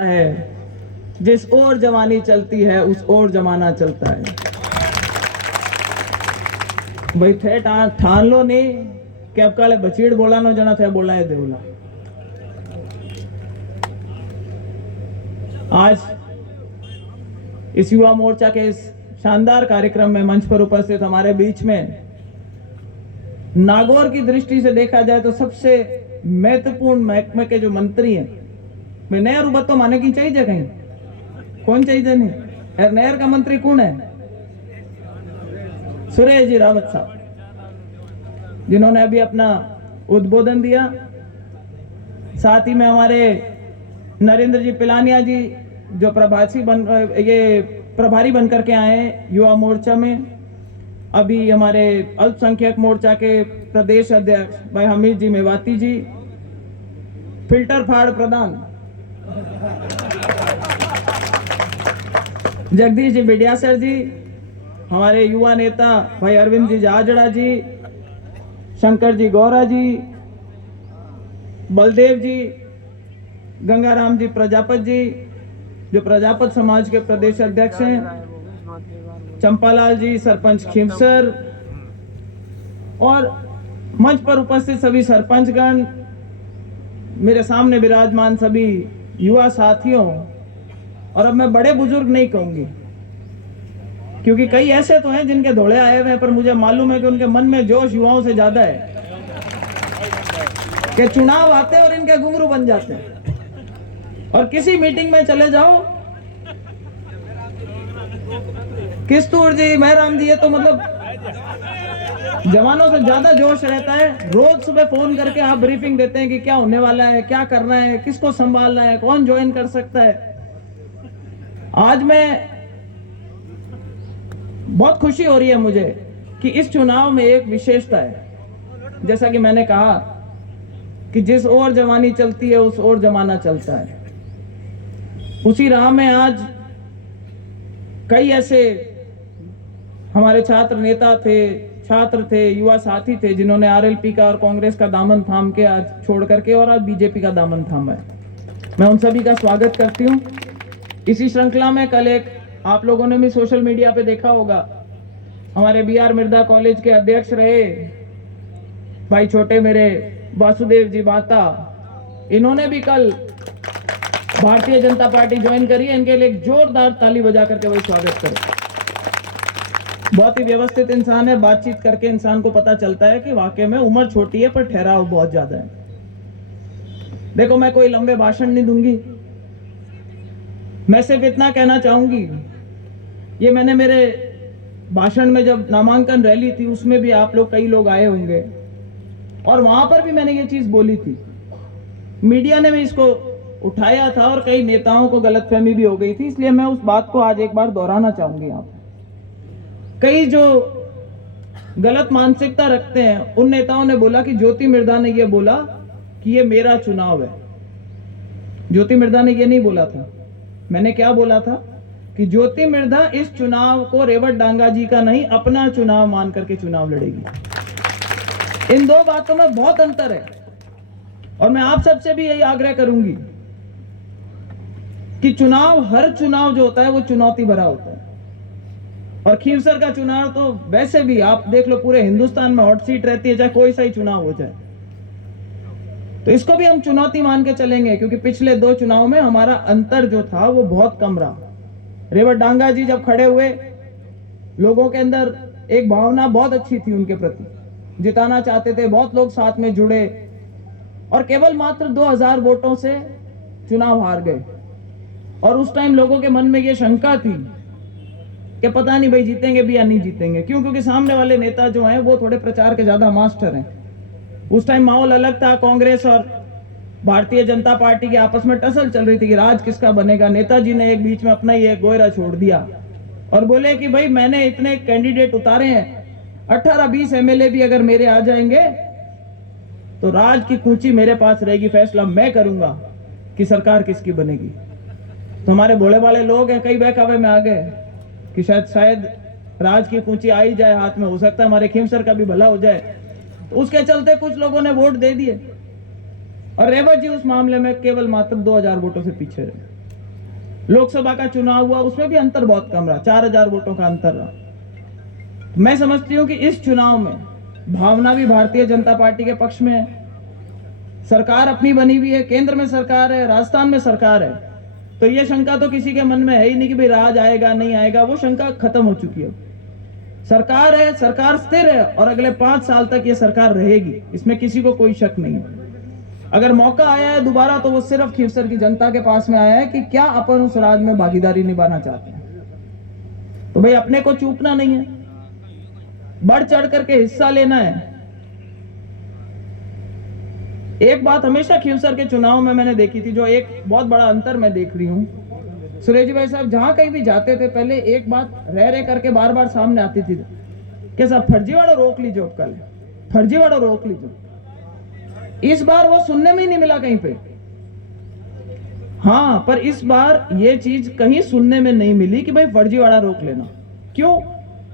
है, जिस ओर जवानी चलती है उस ओर जमाना चलता है। भाई थे ठान लो नहीं कि अब काले बचीड़ बोलानो जना थे बोलाए देवला। आज इस युवा मोर्चा के इस शानदार कार्यक्रम में मंच पर उपस्थित हमारे बीच में नागौर की दृष्टि से देखा जाए तो सबसे महत्वपूर्ण महकमे के जो मंत्री हैं, मैं नहर उबत तो माने की चाहिए कहीं कौन चाहिए नहीं, नहर का मंत्री कौन है? सुरेश जी रावत साहब, जिन्होंने अभी अपना उद्बोधन दिया। साथ ही में हमारे नरेंद्र जी पिलानिया जी जो प्रभारी बन करके आए युवा मोर्चा में। अभी हमारे अल्पसंख्यक मोर्चा के प्रदेश अध्यक्ष भाई हमीद जी मेवाती जी, फिल्टर फाड़ प्रधान जगदीश जी बिडियासर जी, हमारे युवा नेता भाई अरविंद जी जाजड़ा जी, शंकर जी गौरा जी, बलदेव जी, गंगाराम जी प्रजापत जी जो प्रजापत समाज के प्रदेश अध्यक्ष हैं, चंपालाल जी सरपंच खिमसर, और मंच पर उपस्थित सभी सरपंचगण, मेरे सामने विराजमान सभी युवा साथियों, और अब मैं बड़े बुजुर्ग नहीं कहूंगी क्योंकि कई ऐसे तो हैं जिनके धोले आए हुए हैं, पर मुझे मालूम है कि उनके मन में जोश युवाओं से ज्यादा है कि चुनाव आते हैं और इनके घुंघरू बन जाते हैं। और किसी मीटिंग में चले जाओ, किस्तूर जी महराम जी, ये तो मतलब जवानों से ज्यादा जोश रहता है। रोज सुबह फोन करके आप ब्रीफिंग देते हैं कि क्या होने वाला है, क्या करना है, किसको संभालना है, कौन ज्वाइन कर सकता है। आज मैं बहुत खुशी हो रही है मुझे कि इस चुनाव में एक विशेषता है, जैसा कि मैंने कहा कि जिस ओर जवानी चलती है उस ओर जमाना चलता है। उसी राह में आज कई ऐसे हमारे छात्र नेता थे, छात्र थे, युवा साथी थे जिन्होंने आरएलपी का और कांग्रेस का दामन थाम के आज छोड़ करके और आज बीजेपी का दामन थामा है। मैं उन सभी का स्वागत करती हूँ। इसी श्रृंखला में कल एक आप लोगों ने भी सोशल मीडिया पे देखा होगा, हमारे बीआर मिर्दा कॉलेज के अध्यक्ष रहे भाई छोटे मेरे वासुदेव जी बाता, इन्होंने भी कल भारतीय जनता पार्टी ज्वाइन करी है। इनके लिए एक जोरदार ताली बजा करके वही स्वागत करें। बहुत ही व्यवस्थित इंसान है, बातचीत करके इंसान को पता चलता है कि वाकई में उम्र छोटी है पर ठहराव बहुत ज्यादा है। देखो, मैं कोई लंबे भाषण नहीं दूंगी, मैं सिर्फ इतना कहना चाहूंगी, ये मैंने मेरे भाषण में जब नामांकन रैली थी उसमें भी आप लोग कई लोग आए होंगे और वहां पर भी मैंने ये चीज बोली थी। मीडिया ने भी इसको उठाया था और कई नेताओं को गलतफहमी भी हो गई थी, इसलिए मैं उस बात को आज एक बार दोहराना चाहूंगी। आप कई जो गलत मानसिकता रखते हैं उन नेताओं ने बोला कि ज्योति मिर्धा ने ये बोला कि ये मेरा चुनाव है। ज्योति मिर्धा ने ये नहीं बोला था। मैंने क्या बोला था कि ज्योति मिर्धा इस चुनाव को रेवत डांगा जी का नहीं अपना चुनाव मान करके चुनाव लड़ेगी। इन दो बातों में बहुत अंतर है और मैं आप सबसे भी यही आग्रह करूंगी कि चुनाव, हर चुनाव जो होता है वो चुनौती भरा होता है। और खीवसर का चुनाव तो वैसे भी आप देख लो, पूरे हिंदुस्तान में हॉट सीट रहती है, चाहे कोई सा ही चुनाव हो जाए। तो इसको भी हम चुनौती मान के चलेंगे क्योंकि पिछले दो चुनाव में हमारा अंतर जो था वो बहुत कम रहा। रेवत डांगा जी जब खड़े हुए, लोगों के अंदर एक भावना बहुत अच्छी थी उनके प्रति, जिताना चाहते थे, बहुत लोग साथ में जुड़े और केवल मात्र 2000 वोटों से चुनाव हार गए। और उस टाइम लोगों के मन में यह शंका थी कि पता नहीं भाई जीतेंगे भी या नहीं जीतेंगे। क्यों? क्योंकि सामने वाले नेता जो हैं वो थोड़े प्रचार के ज्यादा मास्टर हैं। उस टाइम माहौल अलग था, कांग्रेस और भारतीय जनता पार्टी के आपस में टसल चल रही थी कि राज किसका बनेगा। नेताजी ने एक बीच में अपना ही एक गोयरा छोड़ दिया और बोले कि भाई मैंने इतने कैंडिडेट उतारे हैं, 18-20 एमएलए भी अगर मेरे आ जाएंगे तो राज की कुंची मेरे पास रहेगी, फैसला मैं करूंगा कि सरकार किसकी बनेगी। तो हमारे भोले वाले लोग हैं, कई बहकावे में आ गए कि शायद राज की कुंची आ ही जाए हाथ में, हो सकता है हमारे खीमसर का भी भला हो जाए। तो उसके चलते कुछ लोगों ने वोट दे दिए और रेवत जी उस मामले में केवल मात्र 2000 वोटों से पीछे रहे। लोकसभा का चुनाव हुआ, उसमें भी अंतर बहुत कम रहा, 4000 वोटों का अंतर रहा। मैं समझती हूं कि इस चुनाव में भावना भी भारतीय जनता पार्टी के पक्ष में है। सरकार अपनी बनी हुई है, केंद्र में सरकार है, राजस्थान में सरकार है, तो ये शंका तो किसी के मन में है ही नहीं कि भाई राज आएगा नहीं आएगा, वो शंका खत्म हो चुकी है। सरकार है, सरकार स्थिर है और अगले 5 साल तक ये सरकार रहेगी, इसमें किसी को कोई शक नहीं है। अगर मौका आया है दोबारा तो वो सिर्फ खीवसर की जनता के पास में आया है कि क्या अपन उस राज में भागीदारी निभाना चाहते हैं। तो भाई अपने को चूकना नहीं है, बढ़ चढ़ करके हिस्सा लेना है। एक बात हमेशा खीवसर के चुनाव में मैंने देखी थी, जो एक बहुत बड़ा अंतर मैं देख रही हूं, सुरेश जी भाई साहब, जहां कहीं भी जाते थे पहले एक बात रह करके बार बार सामने आती थी कि साहब फर्जीवाड़ा रोक लीजिए, कल फर्जीवाड़ा रोक लीजिए। इस बार वो सुनने में ही नहीं मिला कहीं पे। हाँ, पर इस बार ये चीज कहीं सुनने में नहीं मिली कि भाई फर्जीवाड़ा रोक लेना। क्यों?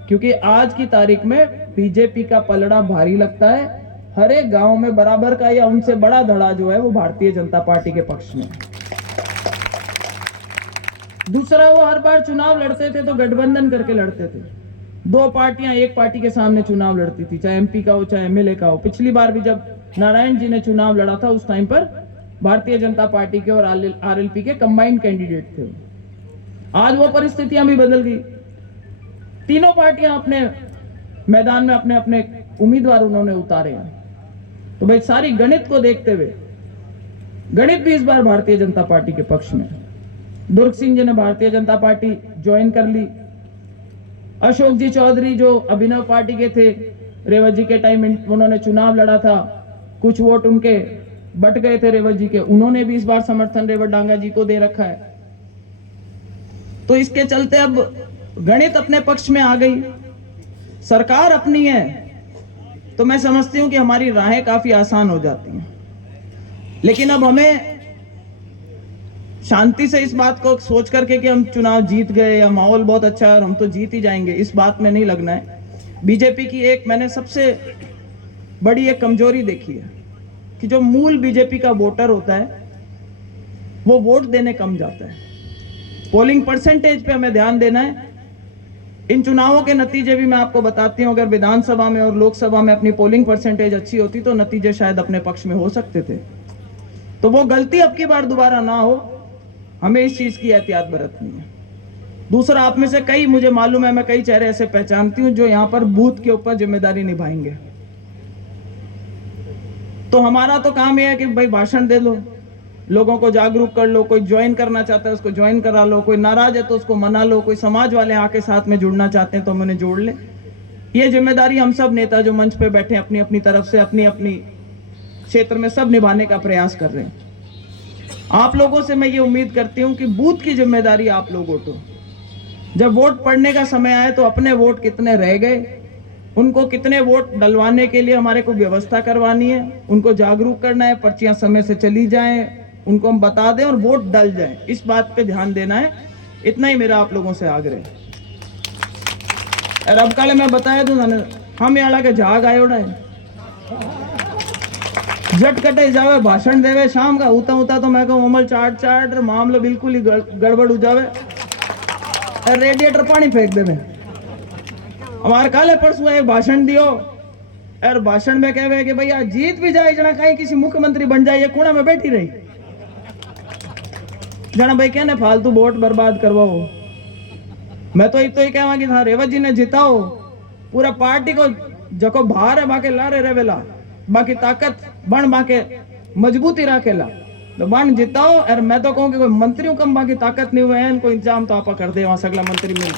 क्योंकि आज की तारीख में बीजेपी का पलड़ा भारी लगता है। हर एक गांव में बराबर का या उनसे बड़ा धड़ा जो है वो भारतीय जनता पार्टी के पक्ष में। दूसरा, वो हर बार चुनाव लड़ते थे तो गठबंधन करके लड़ते थे। 2 पार्टियां एक पार्टी के सामने चुनाव लड़ती थी, चाहे एमपी का हो चाहे एमएलए का हो। पिछली बार भी जब नारायण जी ने चुनाव लड़ा था उस टाइम पर भारतीय जनता पार्टी के और आरएलपी के कंबाइंड कैंडिडेट थे। आज वो परिस्थितियां भी बदल गई। तीनों पार्टियां अपने मैदान में अपने अपने उम्मीदवार उन्होंने उतारे हैं। तो भाई सारी गणित को देखते हुए गणित भी इस बार भारतीय जनता पार्टी के पक्ष में। दुर्ग सिंह जी ने भारतीय जनता पार्टी ज्वाइन कर ली। अशोक जी चौधरी जो अभिनव पार्टी के थे, रेवत जी के टाइम उन्होंने चुनाव लड़ा था, कुछ वोट उनके बट गए थे रेवत जी के, उन्होंने भी इस बार समर्थन रेवत डांगा जी को दे रखा है। तो इसके चलते अब गणित अपने पक्ष में आ गई, सरकार अपनी है, तो मैं समझती हूं कि हमारी राहें काफी आसान हो जाती हैं। लेकिन अब हमें शांति से इस बात को सोच करके कि हम चुनाव जीत गए या माहौल बहुत अच्छा है और हम तो जीत ही जाएंगे, इस बात में नहीं लगना है। बीजेपी की एक मैंने सबसे बड़ी एक कमजोरी देखी है कि जो मूल बीजेपी का वोटर होता है वो वोट देने कम जाता है। पोलिंग परसेंटेज पे हमें ध्यान देना है। इन चुनावों के नतीजे भी मैं आपको बताती हूं, अगर विधानसभा में और लोकसभा में अपनी पोलिंग परसेंटेज अच्छी होती तो नतीजे शायद अपने पक्ष में हो सकते थे। तो वो गलती अब की बार दोबारा ना हो, हमें इस चीज की एहतियात बरतनी है। दूसरा, आप में से कई, मुझे मालूम है, मैं कई चेहरे ऐसे पहचानती हूं जो यहां पर बूथ के ऊपर जिम्मेदारी निभाएंगे। तो हमारा तो काम यह है कि भाई भाषण दे लो, लोगों को जागरूक कर लो, कोई ज्वाइन करना चाहता है उसको ज्वाइन करा लो, कोई नाराज है तो उसको मना लो, कोई समाज वाले आके साथ में जुड़ना चाहते हैं तो हम उन्हें जोड़ ले। ये जिम्मेदारी हम सब नेता जो मंच पे बैठे अपनी अपनी तरफ से अपनी अपनी क्षेत्र में सब निभाने का प्रयास कर रहे हैं। आप लोगों से मैं ये उम्मीद करती हूँ कि बूथ की जिम्मेदारी आप लोगों को, जब वोट पड़ने का समय आए तो अपने वोट कितने रह गए, उनको कितने वोट डलवाने के लिए हमारे को व्यवस्था करवानी है, उनको जागरूक करना है, पर्चियां समय से चली जाएं, उनको हम बता दें और वोट डल जाए, इस बात पे ध्यान देना है। इतना ही मेरा आप लोगों से आग्रह है। और अब कल मैं बताया दूं, हम यहाँ के झाग आयोड़ा है, जट कटे जावे भाषण देवे शाम का, उता उता तो मैं कहूँ अमल चाट चाट मामला बिल्कुल ही गड़बड़ हो जावे, रेडिएटर पानी फेंक देवे। हमारे काले परसों एक भाषण दियो और भाषण में कहे कि भैया जीत भी जाए जना कहीं किसी मुख्यमंत्री बन जाए, ये कोना में बैठी रही जना भाई कहने फालतू वोट बर्बाद करवाओ। मैं तो ही कहवा कि था रेवत जी ने जिताओ, पूरा पार्टी को जको बाहर है बाके लारे रेवेला, बाकी ताकत बन बाके मजबूती राखेला, तो बन जिताओ। और मैं तो कहूँ कि कोई मंत्रियों कम बाकी ताकत नहीं हुए हैं, कोई इंतजाम तो आप कर दे वहां सगला मंत्री मिल।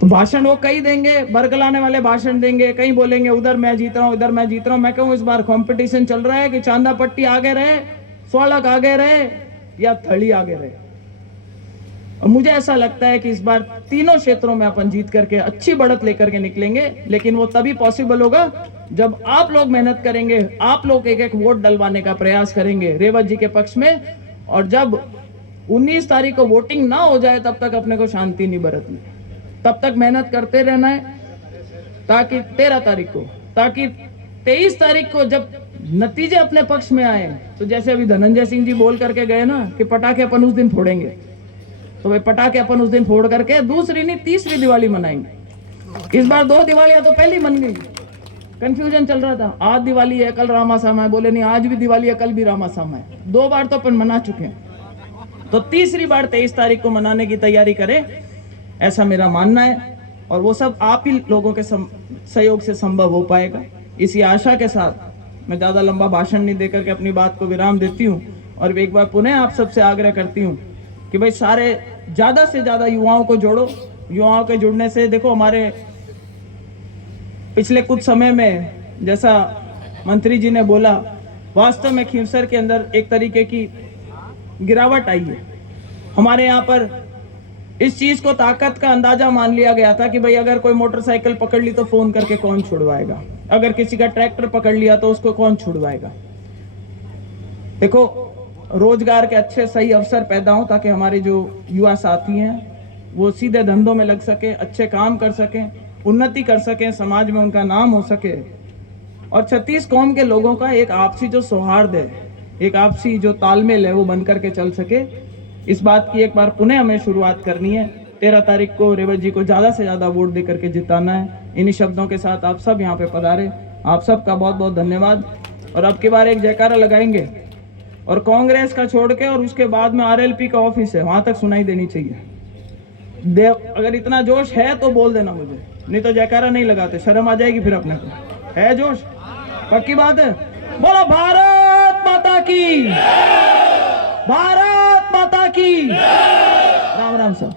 तो भाषण वो कई देंगे, बरगलाने वाले भाषण देंगे, कई बोलेंगे उधर मैं जीत रहा हूं इधर मैं जीत रहा हूं। मैं कहूं इस बार कंपटीशन चल रहा है कि चांदा पट्टी आगे रहे, सोलक आगे रहे या थड़ी आगे रहे। और मुझे ऐसा लगता है कि इस बार तीनों क्षेत्रों में अपन जीत करके अच्छी बढ़त लेकर के निकलेंगे, लेकिन वो तभी पॉसिबल होगा जब आप लोग मेहनत करेंगे, आप लोग एक एक वोट डलवाने का प्रयास करेंगे रेवत जी के पक्ष में। और जब 19 तारीख को वोटिंग ना हो जाए तब तक अपने को शांति नहीं बरतनी, तब तक मेहनत करते रहना है, ताकि 13 तारीख को, ताकि 23 तारीख को जब नतीजे अपने पक्ष में आए, तो जैसे अभी धनंजय सिंह जी बोल करके गए ना कि पटाखे अपन उस दिन फोड़ेंगे, तो वे पटाखे अपन उस दिन फोड़ करके दूसरी नहीं तीसरी दिवाली मनाएंगे। इस बार 2 दिवालियां तो पहली मन गई, कंफ्यूजन चल रहा था, आज दिवाली है कल रामासामा है, बोले नहीं आज भी दिवाली है कल भी रामासामा है, 2 बार तो अपन मना चुके हैं, तो तीसरी बार 23 तारीख को मनाने की तैयारी करें, ऐसा मेरा मानना है। और वो सब आप ही लोगों के सहयोग से संभव हो पाएगा। इसी आशा के साथ मैं ज़्यादा लंबा भाषण नहीं देकर के अपनी बात को विराम देती हूँ और एक बार पुनः आप सबसे आग्रह करती हूँ कि भाई सारे ज़्यादा से ज़्यादा युवाओं को जोड़ो। युवाओं के जुड़ने से देखो, हमारे पिछले कुछ समय में जैसा मंत्री जी ने बोला, वास्तव में खींवसर के अंदर एक तरीके की गिरावट आई है। हमारे यहाँ पर इस चीज को ताकत का अंदाजा मान लिया गया था कि भाई अगर कोई मोटरसाइकिल पकड़ ली तो फोन करके कौन छुड़वाएगा, अगर किसी का ट्रैक्टर पकड़ लिया तो उसको कौन छुड़वाएगा। देखो, रोजगार के अच्छे सही अवसर पैदा हो ताकि हमारे जो युवा साथी हैं वो सीधे धंधों में लग सके, अच्छे काम कर सकें, उन्नति कर सकें, समाज में उनका नाम हो सके और 36 कौम के लोगों का एक आपसी जो सौहार्द है, एक आपसी जो तालमेल है वो बन करके चल सके। इस बात की एक बार पुनः हमें शुरुआत करनी है। 13 तारीख को रेवत जी को ज़्यादा से ज़्यादा वोट दे करके जिताना है। इन्हीं शब्दों के साथ आप सब यहाँ पे पधारे, आप सबका बहुत बहुत धन्यवाद। और अब की बार एक जयकारा लगाएंगे और कांग्रेस का छोड़ के और उसके बाद में RLP का ऑफिस है वहाँ तक सुनाई देनी चाहिए। अगर इतना जोश है तो बोल देना मुझे, नहीं तो जयकारा नहीं लगाते, शर्म आ जाएगी फिर अपने को। है जोश? पक्की बात है? बोलो भारत माता की, भारत माता की। राम राम सर।